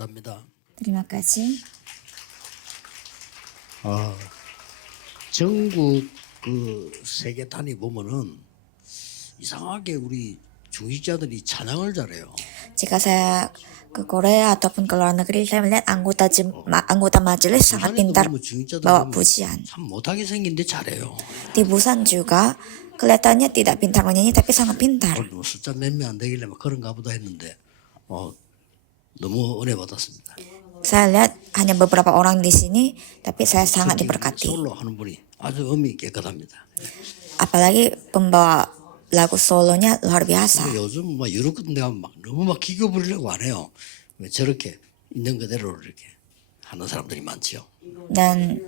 감사합니다. Terima kasih. 전국 그 세계단위 보면은 이상하게 우리 중직자들이 찬양을 잘해요. Jika saya ke Korea ataupun ke luar negeri, saya melihat anggota majelis sangat 부산에도 pintar 보면 중직자들 bawa 보면 pujian. 참 못하게 생긴데 잘해요. Di Busan juga kelihatannya tidak pintar menyanyi tapi sangat pintar. 뭐 숫자 몇 명 안 되길래 막 그런가 보다 했는데 너무 은혜 받았습니다. Saya lihat hanya beberapa orang di sini, tapi saya sangat diberkati. 솔로 하는 분이 아주 음이 깨끗합니다. Apalagi pembawa lagu solonya luar biasa. 요즘 뭐 유럽 같은 데 가면 막 너무 막 기교 부리려고 안 해요. 왜 저렇게 있는 그대로 이렇게 하는 사람들이 많지요. Dan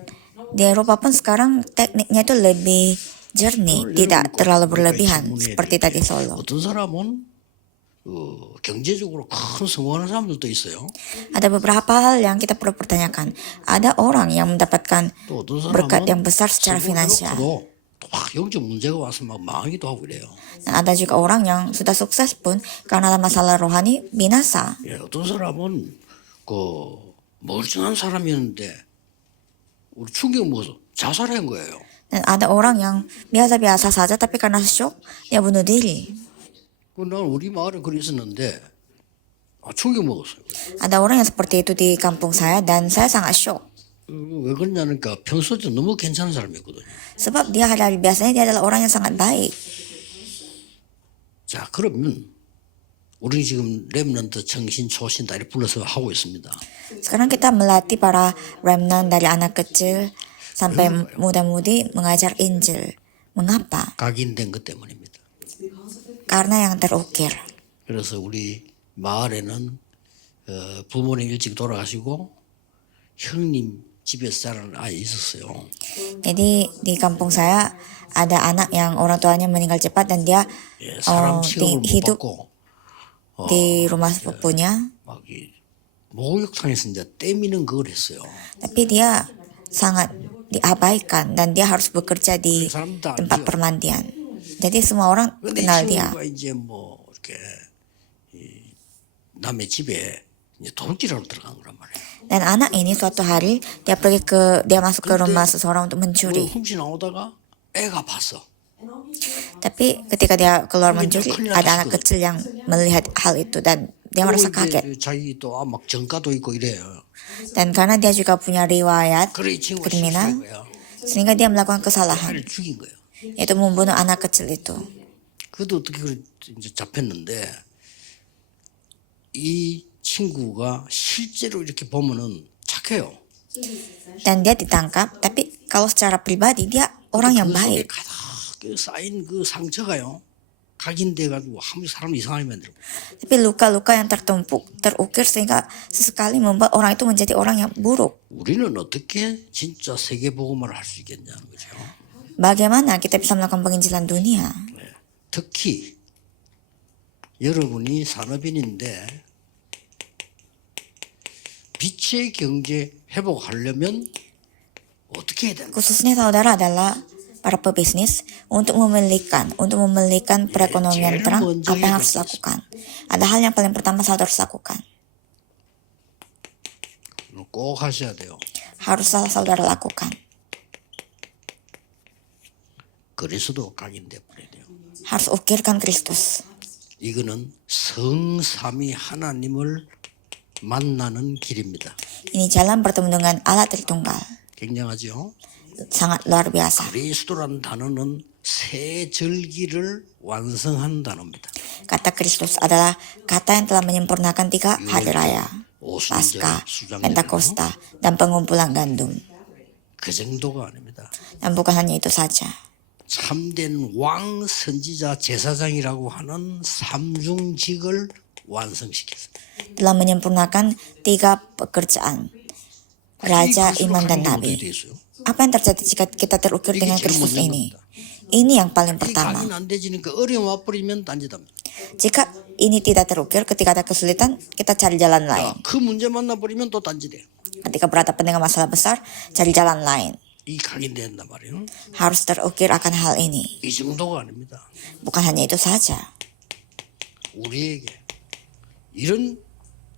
di Eropa pun sekarang tekniknya itu lebih jernih, tidak terlalu berlebihan seperti tadi solo. 어떤 사람은 경제적으로 큰 성공하는 사람들도 있어요. Ada beberapa hal yang kita perlu pertanyakan. Ada orang yang mendapatkan 또 어떤 berkat 사람은 yang besar secara finansial. 또막 영적 문제가 와서 막 망하기도 하고 그래요. Dan ada juga orang yang sudah sukses pun karena ada masalah rohani binasa. 예, 어떤 사람은 그 멀쩡한 사람이었는데 우리 충격 먹어서 자살한 거예요. Dan ada orang yang biasa-biasa saja tapi karena shock dia bunuh diri. 난 우리 마을에 그래 있었는데 충격 먹었어요. Ada orang yang seperti itu di kampung saya dan saya sangat shock. 왜 그러냐니까 평소에 너무 괜찮은 사람이었거든요. Sebab dia hari biasanya dia adalah orang yang sangat baik. 자, 그러면 우리 지금 렘넌트 청신 초신 다 이렇게 불러서 하고 있습니다. Sekarang kita melatih para remnant dari anak kecil sampai muda-mudi mengajar Injil. Mengapa? 각인된 것 때문입니다. Karena yang terukir. 그래서 우리 마을에는 부모님 일찍 돌아가시고 형님 집에서 자란 아이 있었어요. Jadi di kampung saya ada anak yang orang tuanya meninggal cepat dan dia 사람 취급을 못 hidup 받고 di rumah sepupunya. 막 목욕탕에서 이제 떼미는 그걸 했어요. Tapi dia sangat diabaikan dan dia harus bekerja di tempat permandian. Jadi semua orang 근데 이 kenal dia. 친구가 이제 뭐 이렇게 남의 집에 이제 도둑질하러 들어간 거란 말이에요. Dan anak ini suatu hari dia masuk ke rumah seseorang untuk mencuri. 훔치 나오다가 애가 봤어. Tapi ketika dia keluar mencuri, ada anak kecil yang melihat hal itu dan dia merasa kaget. 자기 또 막 전과도 있고 이래요. Dan karena dia juga punya riwayat 그래 이 친구가 kriminal, 실수한 거야. sehingga dia melakukan kesalahan, 애를 죽인 거예요. yaitu membunuh anak kecil itu. 그래도 어떻게 그래 이제 잡혔는데 이 친구가 실제로 이렇게 보면은 착해요. Dan dia ditangkap, tapi kalau secara pribadi dia orang yang 그 속에 baik. 가득 쌓인 그 상처가요. 각인돼 가지고 한 사람 이상하게 만들고. Tapi luka-luka yang tertumpuk, terukir sehingga sesekali membuat orang itu menjadi orang yang buruk. 우리는 어떻게 진짜 세계 복음을 할 수 있겠냐는 거죠. Bagaimana kita bisa melakukan penginjilan dunia? 특히 여러분이 산업인인데 빛의 경제 회복하려면 어떻게 해야 되나? Khususnya saudara adalah para pebisnis untuk memilihkan perekonomian terang, apa yang harus dilakukan. Ada hal yang paling pertama saudara harus lakukan. 꼭 하셔야 돼요. Harus saudara lakukan. 그리스도 각인돼 버려야 돼요. Harus ukirkan Kristus. 이거는 성삼위 하나님을 만나는 길입니다. Ini jalan bertemu dengan Allah Tritunggal. 굉장하죠? Sangat luar biasa. 그리스도라는 단어는 새 절기를 완성하는 단어입니다. Kata Kristus adalah kata yang telah menyempurnakan 3 hari raya, Paskah, Pentakosta, dan pengumpulan gandum. 그 정도가 아닙니다. Dan bukan hanya itu saja. 참된 왕 선지자 제사장이라고 하는 삼중직을 완성시켰습니다. Telah menyempurnakan 3 pekerjaan, Raja, Imam, dan Nabi. Apa yang terjadi jika kita terukir dengan Kristus ini? Ini yang paling pertama. 각인 안 되지니까 어려움 와버리면 딴짓합니다. Jika ini tidak terukir, ketika ada kesulitan, kita cari jalan lain. 그 문제 만나버리면 또 딴짓해. Ketika berhadapan dengan masalah besar, cari jalan lain. 이 각인된단 말이에요. Harus terukir akan hal ini. 이 정도가 아닙니다. Bukan hanya itu saja. 우리에게 이런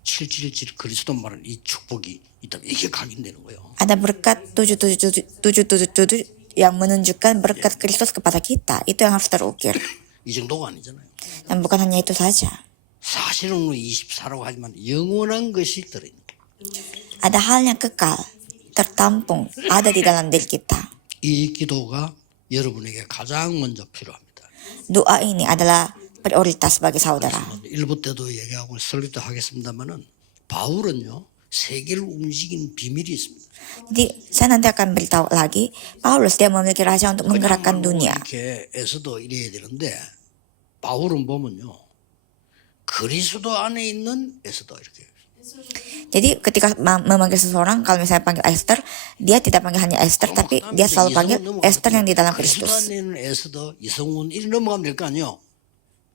777 그리스도 말하는 이 축복이 있다면 이게 각인되는 거예요. Ada berkat 777 yang menunjukkan berkat Kristus kepada kita. Itu yang harus terukir. 이 정도가 아니잖아요. Dan bukan hanya itu saja. 사실은 24라고 하지만 영원한 것이 들어있는 거예요. Ada hal yang kekal, tertampung, ada di dalam diri kita. 이 기도가 여러분에게 가장 먼저 필요합니다. Doa ini adalah prioritas bagi saudara. 일부 때도 얘기하고 설교도 하겠습니다만은 바울은요 세계를 움직이는 비밀이 있습니다. Jadi saya nanti akan beritahu lagi, Paulus dia memiliki rahasia untuk menggerakkan dunia. 이렇게 에서도 이래야 되는데 바울은 보면요 그리스도 안에 있는 에서도 이렇게. Jadi ketika memanggil seseorang, kalau misalnya panggil Esther, dia tidak panggil hanya Esther, tapi dia selalu panggil Esther yang di dalam 그리스도 Kristus. 안에 있는 에서도 이성훈 이리 넘어가면 될 거 아니에요.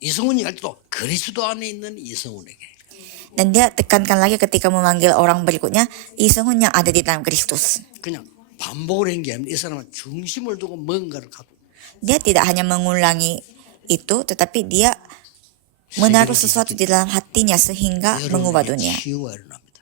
이성훈이 할 때도 그리스도 안에 있는 이성훈에게. Dan dia tekankan lagi ketika memanggil orang berikutnya, Isungun yang ada di dalam Kristus. 그냥 반복을 한 게 아니라 이 사람은 중심을 두고 뭔가를 갖고. Dia tidak hanya mengulangi itu, tetapi dia menaruh sesuatu di dalam hatinya sehingga mengubah dunia. 치유가 일어납니다.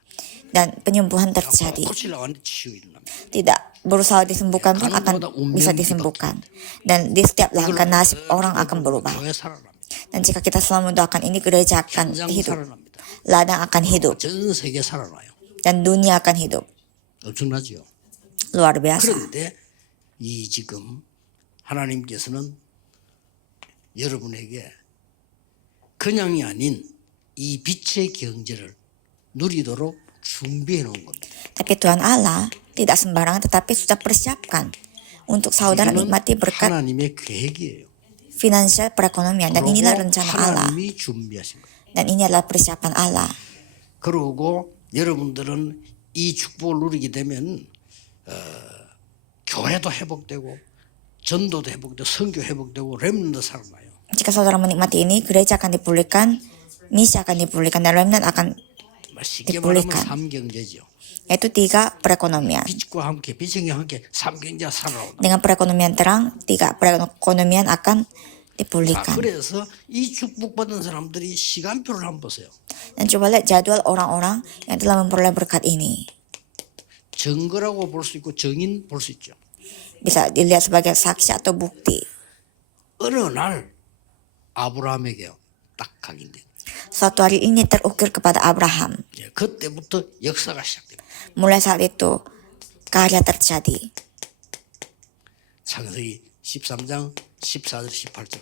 Dan penyembuhan terjadi. 고치려고 하는데 치유 일어납니다. Tidak berusaha disembuhkan pun akan bisa disembuhkan. Dan di setiap langkah nasib orang akan berubah. 교회 살아납니다. Dan jika kita selalu mendoakan ini, gereja akan 현장 hidup. 살아납니다. Ladang akan hidup. 전 세계 살아나요. Dan dunia akan hidup. 엄청나지요. Luar biasa. 그런데 이 지금 하나님께서는 여러분에게 그냥이 아닌 이 빛의 경제를 누리도록 준비해 놓은 겁니다. Tapi Tuhan Allah tidak sembarangan, tetapi sudah persiapkan untuk saudara 이거는 nikmati berkat 하나님의 계획이에요. finansial perekonomian. Dan inilah rencana Allah. 하나님이 준비하신 거예요. Dan ini adalah persiapan Allah. 그리고 여러분들은 이 축복을 누리게 되면 교회도 회복되고 전도도 회복되고 선교 회복되고 렘넌트 살아나요. Jika saudara menikmati ini, gereja akan dipulihkan, misi akan dipulihkan, dan remnant akan 쉽게 말하면 dipulihkan. 삼경제죠. Yaitu 3 perekonomian. 빛과 함께 빛과 함께 삼경제가 살아온다. Dengan perekonomian terang, 3 perekonomian akan 자, dipulihkan. 그래서 이 축복받은 사람들이 시간표를 한번 보세요. Dan coba lihat jadwal orang-orang yang telah memperoleh berkat ini. 증거라고 볼 수 있고 증인 볼 수 있죠. Bisa dilihat sebagai saksi atau bukti. 어느 날 아브라함에게 딱 각인된. Suatu hari ini terukir kepada Abraham. 예, 그때부터 역사가 시작됩니다. Mulai saat itu, karya terjadi. 창세기 13장 14절 18절.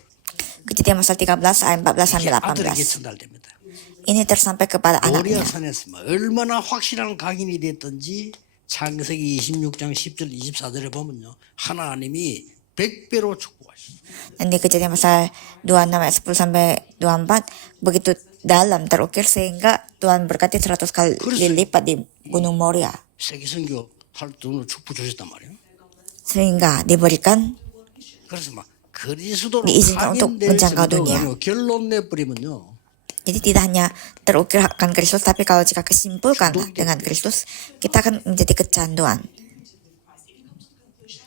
Kejadian pasal 13 ayat 14 sampai 아들에게 18. 전달됩니다. Ini tersampai kepada anaknya. 모리아산에서 얼마나 확실한 각인이 됐든지 창세기 26장 10절 24절에 보면요. 하나님이 100배로 축복하셨어요. Dan di kejadian pasal 26 ayat 10 sampai 24 begitu dalam terukir sehingga Tuhan berkati 100 kali lipat di Gunung Moria. 세계 선교 할 돈을 축복 주셨단 말이에요. Sehingga diberikan 그래서 막 그리스도로 diizinkan untuk menjangkau dunia. 결론 내버리면요. Jadi tidak hanya terukir akan Kristus, tapi kalau jika kesimpulkan dengan Kristus, kita akan menjadi kecanduan.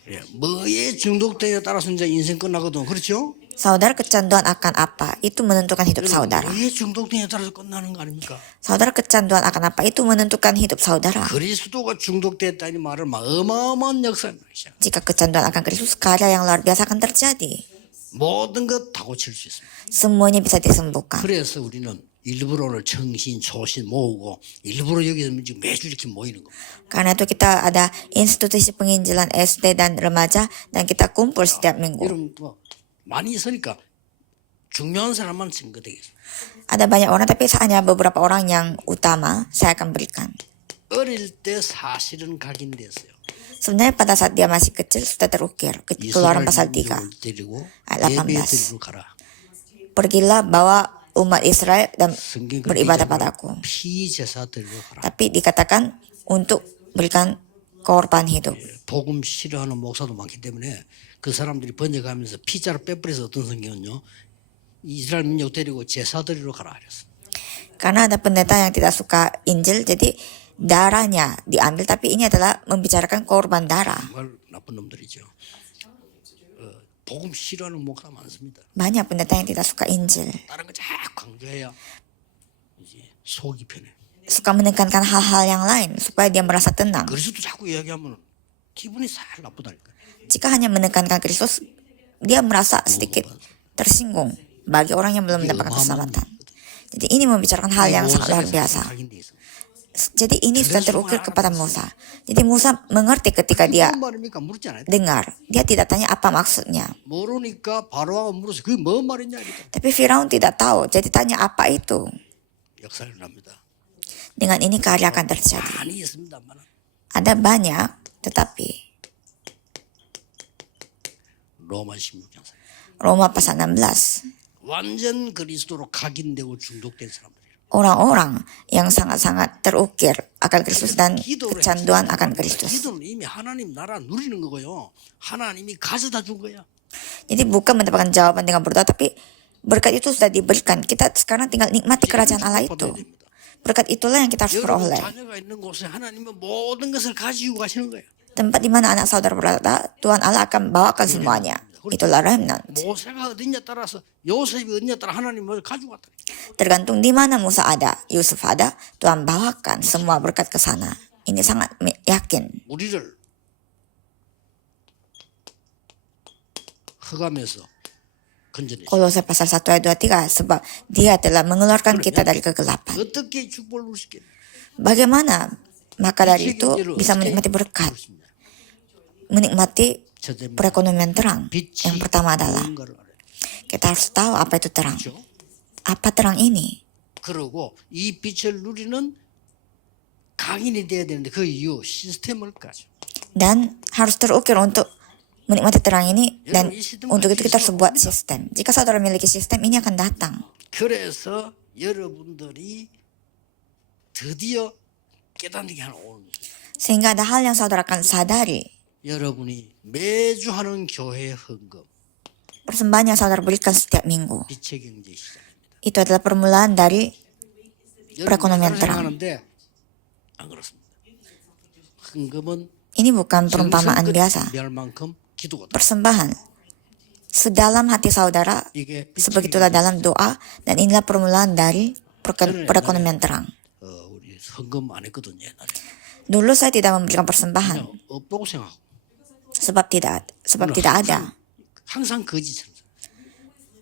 예, 뭐에 중독되냐에 따라서 이제 인생 끝나거든. 그렇죠? Saudara kecanduan akan apa? Itu menentukan hidup saudara. 뭐에 중독되냐에 따라서 끝나는 거 아닙니까? Saudara kecanduan akan apa? Itu menentukan hidup saudara. 그리스도가 중독됐다는 말을 막 어마어마한 역사입니다. Jika kecanduan akan Kristus, karya yang luar biasa akan terjadi. 모든 것 다 고칠 수 있습니다. Semuanya bisa disembuhkan. 그래서 우리는 일부러 오늘 청신, 초신 모으고 일부러 여기서 지금 매주 이렇게 모이는 겁니다. Karena itu kita ada institusi penginjilan SD dan remaja dan kita kumpul setiap minggu. 여러분 뭐 많이 있으니까 중요한 사람만 증거 되겠습니다. Ada banyak orang tapi hanya beberapa orang yang utama saya akan berikan. 어릴 때 사실은 각인됐어요. Sebenarnya pada saat dia masih kecil sudah terukir. Keluaran pasal 3 데리고 ayat 예배 18. 드리러 가라. Pergilah bawa umat Israel dan 성경 beribadah padaku. 피제사 드리러 가라. Tapi dikatakan untuk berikan korban hidup. 복음 싫어하는 목사도 많기 때문에 그 사람들이 번역하면서 피자를 빼버려서 어떤 성경은요. 이스라엘 민족 데리고 제사 드리러 가라 그랬어. Karena ada pendeta yang tidak suka Injil, jadi darahnya diambil, tapi ini adalah membicarakan korban darah. 정말 나쁜 놈들이죠. 복음 싫어하는 목사 많습니다. Banyak pendeta yang tidak suka Injil. 다른 거 자꾸 강조해야 이제 속이 편해. suka menekankan hal-hal yang lain supaya dia merasa tenang. 그리스도 자꾸 이야기하면 기분이 살 나쁘다니까. Jika hanya menekankan Kristus, dia merasa sedikit tersinggung bagi orang yang belum mendapatkan keselamatan. Jadi ini membicarakan hal yang sangat luar biasa. 각인돼 있어. Jadi ini sudah terukir kepada Musa. Jadi Musa mengerti ketika dia 뭔 말입니까? 묻지 않아요. dengar. Dia tidak tanya apa maksudnya. 모르니까 바로가 물어서 그게 뭔 말이냐 이랬다. Tapi Firaun tidak tahu. Jadi tanya apa itu. 역사를 납니다. Dengan ini karya akan terjadi. 많이 있습니다만 Ada banyak, tetapi 로마 16장 Roma pasal 16. 완전 그리스도로 각인되고 중독된 사람들이에요. Orang-orang yang sangat-sangat terukir akan Kristus dan kecanduan akan Kristus. 기도는 이미 하나님 나라 누리는 거고요. 하나님이 가져다 준 거야. Jadi bukan mendapatkan jawaban dengan berdoa, tapi berkat itu sudah diberikan. Kita sekarang tinggal nikmati kerajaan Allah itu. Berkat itulah yang kita harus 여러분 peroleh. 자녀가 있는 곳에 하나님은 모든 것을 가지고 가시는 거예요. Tempat di mana anak saudara berada, Tuhan Allah akan bawakan semuanya. Itulah remnant. 모세가 어디냐 따라서 요셉이 어디냐 따라 하나님 뭘 가지고 왔다. Tergantung di mana Musa ada, Yusuf ada, Tuhan bawakan semua berkat ke sana. Ini sangat yakin. 우리를 흑암에서 건져내시. Kolose pasal 1 ayat 23, sebab dia telah mengeluarkan kita dari kegelapan. 어떻게 축복을 누릴 수 있겠냐? Bagaimana maka dari itu bisa menikmati berkat, menikmati perekonomian terang. Yang pertama adalah kita harus tahu apa itu terang. Apa terang ini? 그리고 이 빛을 누리는 강인이 돼야 되는데 그 이유 시스템을 가져. Dan harus terukir untuk menikmati terang ini, dan untuk itu kita harus buat sistem. Jika saudara memiliki sistem, ini akan datang. 그래서 여러분들이 드디어 깨닫는 게 하나 오는 거예요. Sehingga ada hal yang saudara akan sadari. 여러분이 매주 하는 교회 헌금 Persembahan yang saudara berikan setiap minggu, 빛의 경제 시작입니다. itu adalah permulaan dari perekonomian terang. 하는데 안 그렇습니다. 헌금은 Ini bukan perumpamaan biasa. 할 만큼 기도가 Persembahan sedalam hati saudara, 이게 sebegitulah dalam doa, dan inilah permulaan dari perekonomian terang. 우리 헌금 안 했거든요. 옛날에. Dulu saya tidak memberikan persembahan 그냥 없다고 생각하고 sebab tidak ada. 항상 거지처럼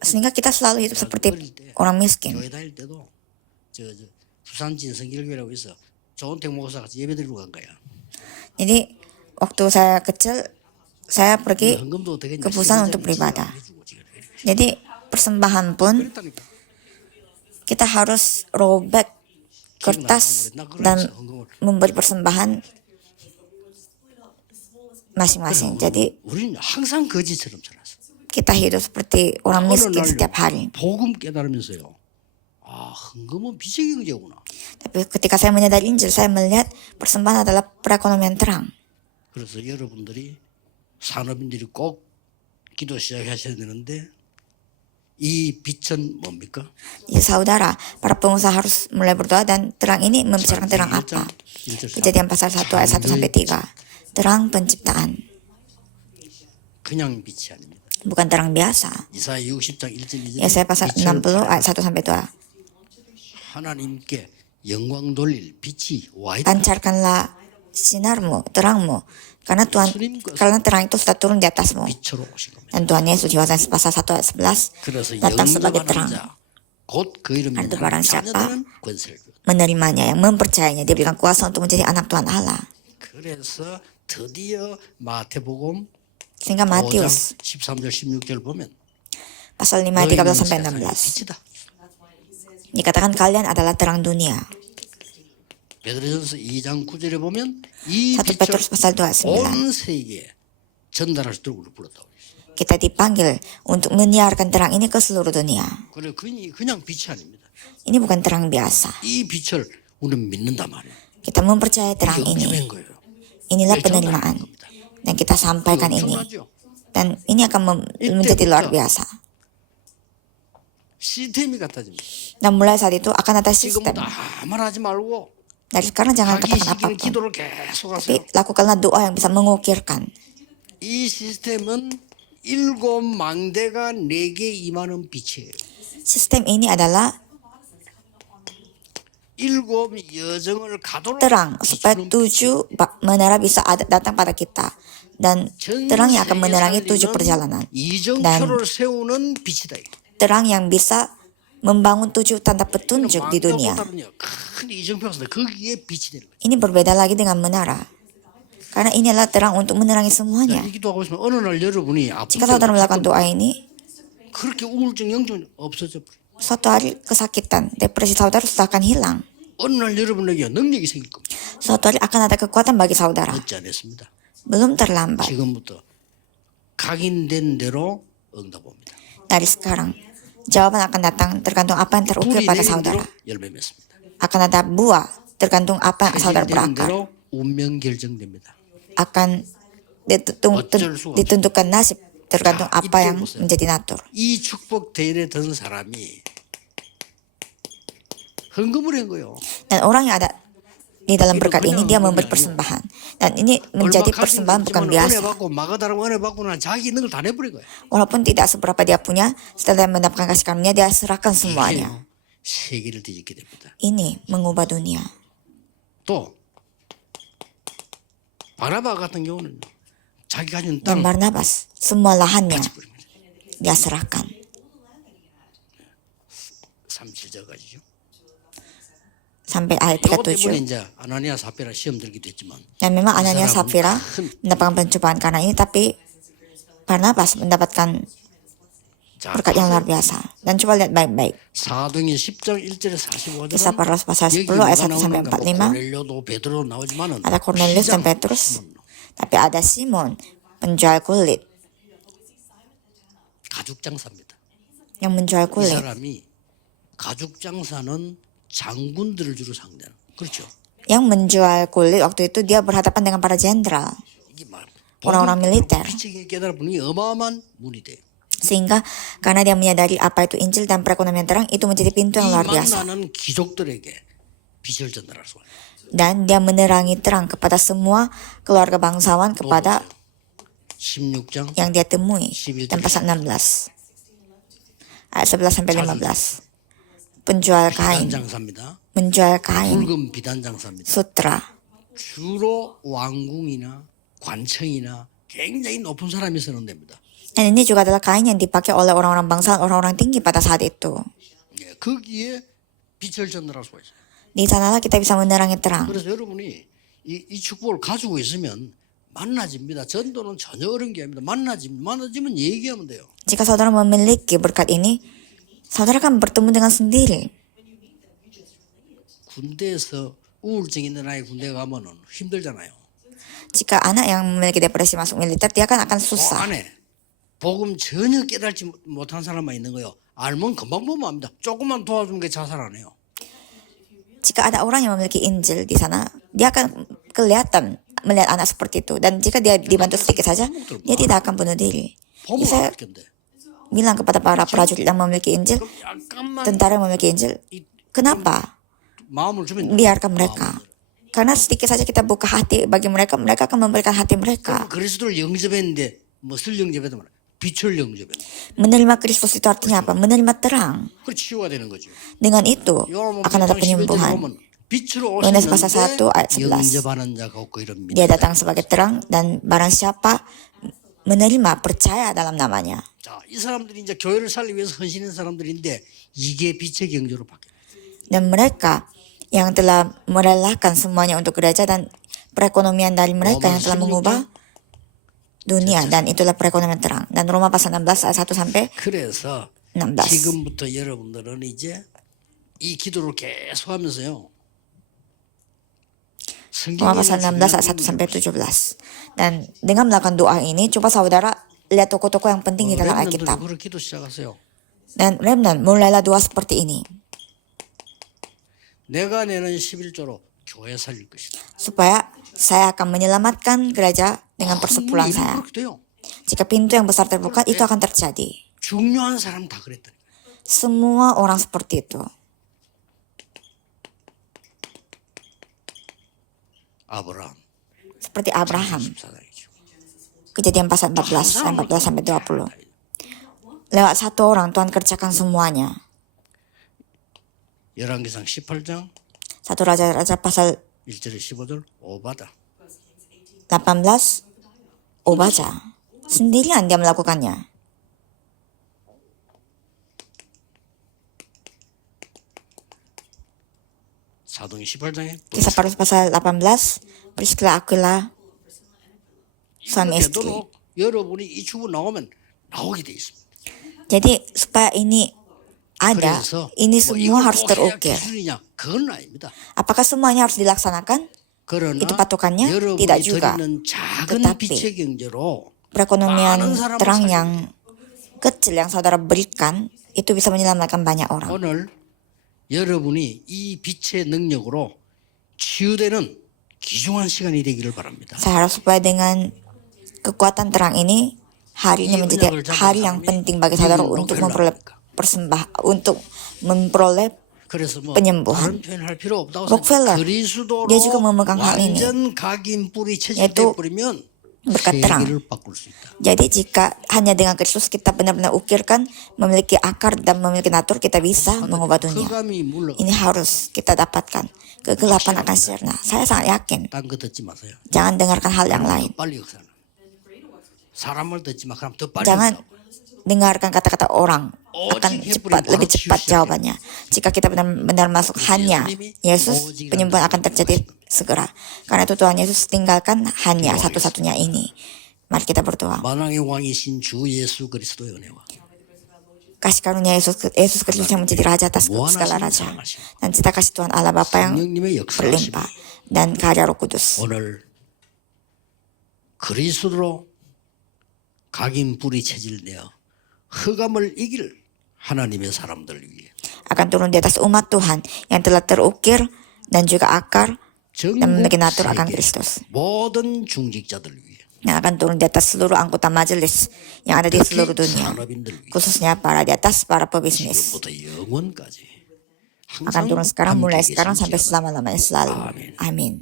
Sehingga kita selalu hidup seperti orang miskin. 교회 다닐 때도 저 부산 진성길교회라고 있어. 조은택 목사 같이 예배드리러 간 거야. Jadi waktu saya kecil, saya pergi 헌금도 어떻게 ke Busan untuk beribadah. Jadi persembahan pun 그랬다니까. kita harus robek kertas dan memberi persembahan masing-masing. Jadi 우리는 항상 거지처럼 살았어. kita hidup seperti orang 어느 miskin 날 setiap hari. 복음 깨달으면서요. 아, 헌금은 빛의 경제구나. Tapi ketika saya menyadari Injil, saya melihat persembahan adalah perekonomian terang. 그래서 여러분들이 산업인들이 꼭 기도 시작하셔야 되는데 이 빛은 뭡니까? Jadi saudara, para pengusaha harus mulai berdoa, dan terang ini membicarakan terang apa? Kejadian pasal 1 ayat 1 sampai 3. Terang penciptaan, 그냥 빛이 아닙니다. bukan terang biasa. 이사야 60장 1절 2절 Yesaya pasal 60 ayat 1 sampai 2. 하나님께 영광 돌릴 빛이 와 있다. Pancarkanlah sinarmu, terangmu, karena terang itu sudah turun di atasmu. 빛으로 오신 겁니다. Dan Tuhan Yesus di Yohanes pasal 1 ayat 11 그래서 datang sebagai 영접하는 terang. 자, 곧 그 이름에 Ada barang siapa 자녀들은 권세를 줘. menerimanya, yang mempercayainya, dia berikan kuasa untuk menjadi anak Tuhan Allah. 그래서 드디어 마태복음 Sehingga 5장 Matius 13절 16절 보면 pasal 5 ayat 13 sampai 세상의 16 빛이다. dikatakan kalian adalah terang dunia. 베드로전서 2장 9절에 보면 이 1 Petrus 빛을 pasal 2 ayat 9. 온 세계에 전달할 수 있도록 우리 불렀다고 그랬어요. Kita dipanggil untuk menyiarkan terang ini ke seluruh dunia. 그래 그냥 빛이 아닙니다. Ini bukan terang biasa. 이 빛을 우리는 믿는단 말이에요. Kita mempercayai terang 이게 ini. 엄청난 거예요. Inilah 이게 penerimaan. 전달하는 겁니다. Dan kita sampaikan ini. 엄청나죠? Dan ini akan menjadi luar biasa. 시스템이 갖다집니다. Dan mulai saat itu akan ada 지금부터 sistem. 아무 말 하지 말고 Dari sekarang jangan 자기 katakan 시키는 apapun. 기도를 계속 Tapi 하세요. lakukanlah doa yang bisa mengukirkan. 이 시스템은 7망대가 내게 임하는 빛이에요. Sistem ini adalah 일곱 여정을 가도록 terang supaya 비추는 7 menara bisa datang pada kita dan 전 terang yang akan 세계 menerangi 7 살리는 perjalanan dan 이정표를 세우는 빛이다. 이거. terang yang bisa membangun 7 tanda petunjuk di dunia. 망가보다는요, 큰 이정표가 있는데 거기에 빛이 되는 거예요. Ini berbeda lagi dengan menara karena ini adalah terang untuk menerangi semuanya. 이 기도하고 있으면 어느 날 여러분이 아플 Jika saudara melakukan 때 doa ini, 그렇게 우울증 영증 없어져 버려. suatu hari kesakitan, depresi saudara sudah akan hilang. 어느 날 여러분에게 능력이 생길 겁니다. Suatu hari akan ada kekuatan bagi saudara. 늦지 않았습니다. Belum terlambat. 지금부터 각인된 대로 응답합니다. Dari sekarang, jawaban akan datang tergantung apa yang terukir 불이 pada 내린 saudara. 대로 열매 맺습니다. Akan ada buah tergantung apa yang saudara 각인된 berakar. 대로 운명 결정됩니다. Akan ditentukan nasib tergantung apa yang menjadi natur. 이 축복 대열에 든 사람이 헌금을 한 거예요. Dan orang yang ada di dalam berkat ini dia memberi persembahan. Dan ini menjadi persembahan bukan 은혜 biasa. 받고 마가다람 은혜 받고는 자기 있는 걸 다 내버린 거예요. Walaupun tidak seberapa dia punya, setelah dia mendapatkan kasih karunia dia serahkan semuanya. 세계를 뒤집게 됩니다. Ini mengubah dunia. 또 바나바 같은 경우는 자기 가진 Dan 땅 Barnabas, semua lahannya 바쳐버립니다. dia serahkan. 37절까지죠. Sampai ayat 이것 때문에 37. 이제 아나니아 사피라 시험 들기도 했지만 Dan memang Anania 사람은 Safira 큰- mendapatkan pencobaan karena ini, tapi Barnabas mendapatkan 자, berkat yang luar biasa. Dan coba lihat baik-baik. 사도행전 10장 1절에 45절은 Kisah para Rasul pasal 10 ayat 1 sampai 45. 고넬료도 베드로 나오지만은 Ada Cornelius dan Petrus, tapi ada Simon, penjual kulit, 가죽 장사입니다. yang menjual 이 kulit. 사람이 가죽 장사는 장군들을 주로 상대하는. 그렇죠. Yang menjual kulit waktu itu dia berhadapan dengan para jenderal, 이게 막 orang-orang militer. 피치게 깨달아보니 어마어마한 문이 돼요. Sehingga karena dia menyadari apa itu Injil dan perekonomian terang, itu menjadi pintu yang 이 luar biasa. 만나는 귀족들에게 빛을 전달할 수 있어요. Dan dia menerangi terang kepada semua keluarga bangsawan, kepada 16장 yang dia temui. Dan pasal 16 ayat 11 sampai 15. Penjual kain, 비단 장사입니다. menjual kain, 붉은 비단 장사입니다. sutra. 주로 왕궁이나 관청이나 굉장히 높은 사람이 쓰는 데입니다. Dan ini juga adalah kain yang dipakai oleh orang-orang bangsawan, orang-orang tinggi pada saat itu. 예, 거기에 빛을 전달할 수가 있어요. Di sanalah kita bisa menerangi terang. 그래서 여러분이 이 축복을 가지고 있으면 만나집니다. 전도는 전혀 어려운 게 아닙니다. 만나지면 얘기하면 돼요. Jika saudara memiliki berkat ini, saudara akan bertemu dengan sendiri. 군대에서 우울증 있는 아이 군대 가면은 힘들잖아요. Jika anak yang memiliki depresi masuk militer, dia kan akan susah. 안에 복음 전혀 깨달지 못한 사람만 있는 거요. 알면 금방 보면 압니다. 조금만 도와주는 게 자살 안 해요. Jika ada orang yang memiliki Injil di sana, dia akan kelihatan melihat anak seperti itu. Dan jika dia dibantu sedikit saja, dia tidak akan bunuh diri. 보면 Saya 알 텐데. bilang kepada para prajurit yang memiliki Injil, 그럼 약간만 tentara yang memiliki Injil, kenapa? 마음을 주면 Biarkan mereka. Karena sedikit saja kita buka hati bagi mereka, mereka akan memberikan hati mereka. 그리스도를 영접했는데 무엇을 영접했단 말이야? 빛을 영접했는데. Menerima Kristus itu artinya apa? Menerima terang. 그 치유가 되는 거죠. Dengan itu akan ada penyembuhan. 보면 빛으로 Yohanes pasal 1 오셨는데 ayat 11. 영접하는 자가 없고 이럽니다. Dia datang sebagai terang dan barang siapa menerima, percaya dalam namanya. 자, 이 사람들이 이제 교회를 살리기 위해서 헌신한 사람들인데 이게 빛의 경조로 바뀌어요. Dan mereka yang telah merelakan semuanya untuk gereja dan perekonomian dari mereka yang telah mengubah dunia, dan itulah perekonomian terang. Dan Roma pasal 16 ayat 1 sampai 그래서 16. 지금부터 여러분들은 이제 이 기도를 계속하면서요. Roma pasal 16 ayat 1 sampai 17. Dan dengan melakukan doa ini, coba saudara lihat tokoh-tokoh yang penting di dalam Alkitab. 그렇게 기도 시작하세요. Dan remnant, mulailah doa seperti ini. 내가 내는 11조로 교회 살릴 것이다. Supaya saya akan menyelamatkan gereja dengan persepuluhan saya. 그렇게 돼요. Jika pintu yang besar terbuka, itu akan terjadi. 중요한 사람 다 그랬다. Semua orang seperti itu. 아브라함. Seperti Abraham. 14장이죠. Kejadian pasal 14, ayat 14 sampai 20. Lewat satu orang Tuhan kerjakan semuanya. 열왕기상 18장 1 Raja-Raja pasal 1절에 15절 오바다. 18 Obaja. Sendirian dia melakukannya. 사도행 18장에 Kisah Paulus pasal 18, Priscilla Aquila suami istri. 되도록 여러분이 이 주부 나오면 나오게 돼 있습니다. Jadi supaya ini ada, 그래서 ini 뭐 semua 이걸 harus 꼭 해야 terukir. 기준이냐? 그건 아닙니다. Apakah semuanya harus dilaksanakan? 그러나 Itu patokannya? 여러분이 Tidak juga. 드리는 작은 Tetapi 빛의 경제로 perekonomian 많은 사람을 terang 살리는 yang kecil yang saudara berikan itu bisa menyelamatkan banyak orang. 오늘 여러분이 이 빛의 능력으로 치유되는 귀중한 시간이 되기를 바랍니다. Saya harap supaya dengan kekuatan terang ini hari ini menjadi hari yang penting bagi saudara untuk memperoleh untuk memperoleh 그래서 뭐 penyembuhan. 다른 표현할 필요 없다고 Rockefeller, 생각해요. 그리스도로 dia juga memegang hal ini, 완전 각인 뿌리 yaitu 체질돼 버리면 berkat terang. 세계를 바꿀 수 있다. Jadi jika hanya dengan Kristus kita benar-benar ukirkan, memiliki akar dan memiliki natur, kita bisa mengubah dunia. 흑암이 물러가. Ini harus kita dapatkan. Kegelapan akan sirna. Saya sangat yakin. 딴 거 듣지 마세요. Jangan dengarkan hal yang lain. 빨리 역사는. 사람을 듣지 마. 그럼 더 빨리. Jangan 역사하고. dengarkan kata-kata orang. Akan cepat, lebih cepat jawabannya. Jika kita benar-benar masuk hanya Yesus, penyembuhan akan terjadi segera. Karena itu Tuhan Yesus tinggalkan hanya satu-satunya ini. Mari kita berdoa. 만왕의 왕이신 주 예수 그리스도의 은혜와 Kasih karunia Yesus Kristus yang menjadi Raja atas segala raja. Dan cita kasih Tuhan Allah Bapa yang 성령님의 역사하심이 berlimpah. Dan karya Roh Kudus. 오늘 그리스도로 각인 뿌리 체질되어 흑암을 이길 하나님의 사람들 위해 Akan turun di atas umat Tuhan yang telah terukir dan juga akar dan memiliki 전국 natur akan 세계 Kristus. 모든 중직자들 위해 Yang akan turun di atas seluruh anggota majelis yang ada di 특히 seluruh dunia. 산업인들 위해 Khususnya para di atas para pebisnis. 지금부터 영원까지 Akan turun sekarang, mulai 함께 sekarang sampai 계시는 selama-lamanya selalu. Amin. Amin.